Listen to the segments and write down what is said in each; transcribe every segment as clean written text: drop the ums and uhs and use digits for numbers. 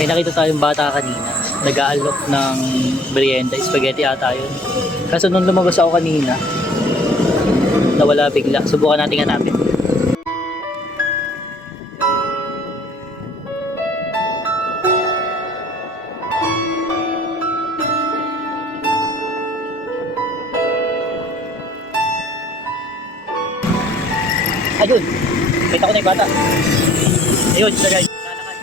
May nakita tayong bata kanina. Nag-aalok ng merienda. Spaghetti ata yun. Kaso nung lumabas ako kanina, nawala bigla. Subukan natin hanapin. Ayun! Kita ko na yung bata. Ayun, siya guys. Lalakad.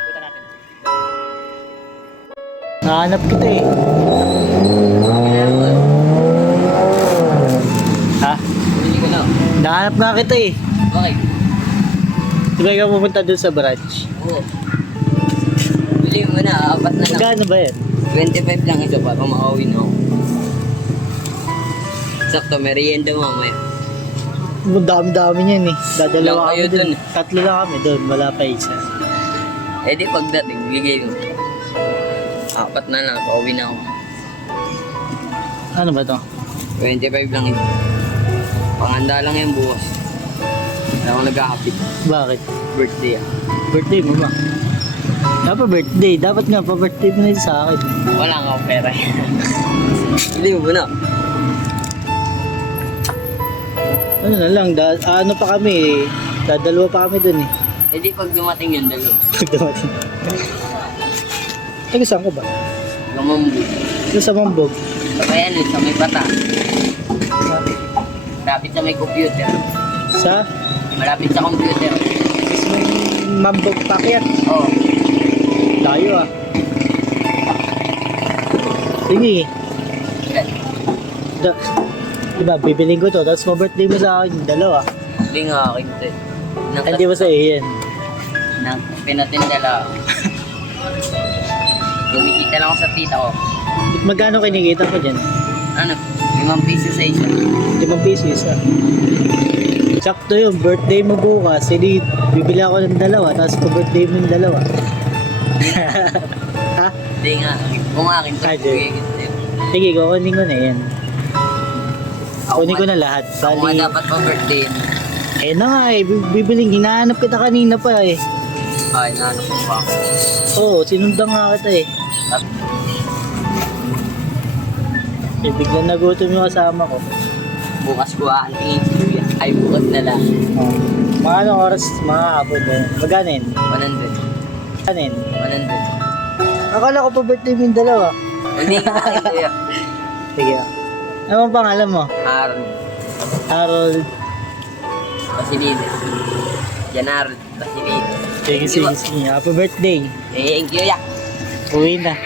Kita natin. Nahanap kita eh. Ha? Hindi ko na. Nahanap nga kita eh. Okay. Di ba ikaw pupunta dun sa branch? Oo. Bili mo na, 4 na lang. Magkano ba yan? 25 lang ito para makauwi na ako. Sakto, merienda mamaya. Ang dami-dami niyan eh. Dadalawa Ilan kami kayo dun. dun? Tatlo lang kami dun. Wala pa isa. Eh di pagdating, bigay mo. 4 na lang, pauwi na ako. Ano ba to? 25 lang ito. Panganda lang yan bukas. Wala akong nag-happy. Bakit? Birthday ah. Birthday mo ba? Dapat birthday. Dapat nga pa-birthday mo na yun sa akin. Wala nga akong pera. Bili mo na. Ano na lang. Ano pa kami eh. Dadalawa pa kami dun eh. Eh di pag dumating yan, dalo. Dumating. Taga saan ka ba? Lumambo. Ito sa Mambog. Kaya ano, sa may bata. Malapit sa may computer. Sa? Malapit sa computer. Mismong Mambog pakyat. Oo. Tayo ah. Sige. Diba, bibiling ko to. Tapos ma-birthday mo sa akin. Dalawa. Hindi nga akin ito eh. Ay, hindi mo sa iyo yan. Pinatinda lang. Gumisita lang ako sa tita ko. Magkano kinikita ko dyan? Ano? 5 piso sa isa. 5 piso isa. Sakto yun, birthday mo bukas. Hindi, bibili ako ng dalawa. Tapos pa-birthday mo yung dalawa. Ha? Hindi nga. Kung akin ito, Ay, di. bigay ko sa'yo. Sige, kukunin ko na yan. Kunin ko na lahat. Ako nga Bali, dapat pa birthday yun. eh na nga eh, bibiling. Hinahanap kita kanina pa eh. Ay, naano ko pa ako. Oo, sinundan nga kita eh. Eh, biglang nagutom yung kasama ko. Bukas ko aantingin si Kuya. Ay, bukas na lang. Oh. Mga anong oras, mga hapon ba yun? Magkano yun? 100. Magkano yun? 100. Akala ko pa birthday mo yung dalawa. Hindi nga akin Kuya. Sige ah. Ano ang pangalan mo? Harold. Harold. Basilides. Janard. Basilides. Sige, sige, sige. Happy birthday. Thank you, ya. Uwi na.